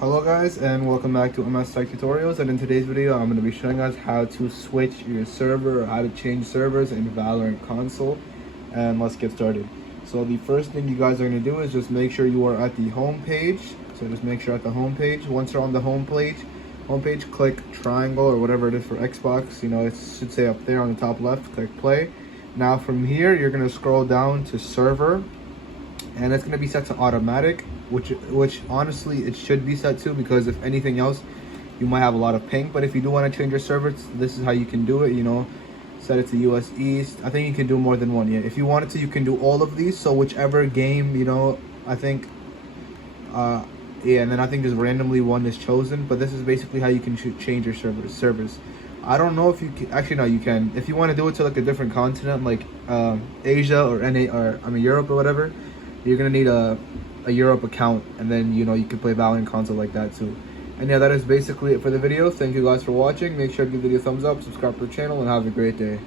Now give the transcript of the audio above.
Hello guys, and welcome back to MS Tech Tutorials. And in today's video I'm going to be showing us how to switch your server or how to change servers in Valorant console. And let's get started. So the first thing you guys are going to do is just make sure you are at the home page. So just make sure at the home page. Once you're on the home page, click triangle or whatever it is for Xbox. You know, it should say up there on the top left, click play. Now from here you're going to scroll down to server, and it's going to be set to automatic, which honestly it should be set to, because if anything else you might have a lot of ping. But if you do want to change your server, this is how you can do it. You know, set it to US East. I think you can do more than one. Yeah, if you wanted to, you can do all of these. So whichever game, you know, I think yeah, and then I think just randomly one is chosen. But this is basically how you can change your server to servers. I don't know if you can, actually no, you can. If you want to do it to like a different continent, like Asia or Europe or whatever, you're gonna need a Europe account, and then you know you can play Valorant console like that too. And yeah, that is basically it for the video. Thank you guys for watching. Make sure to give the video a thumbs up, subscribe to the channel, and have a great day.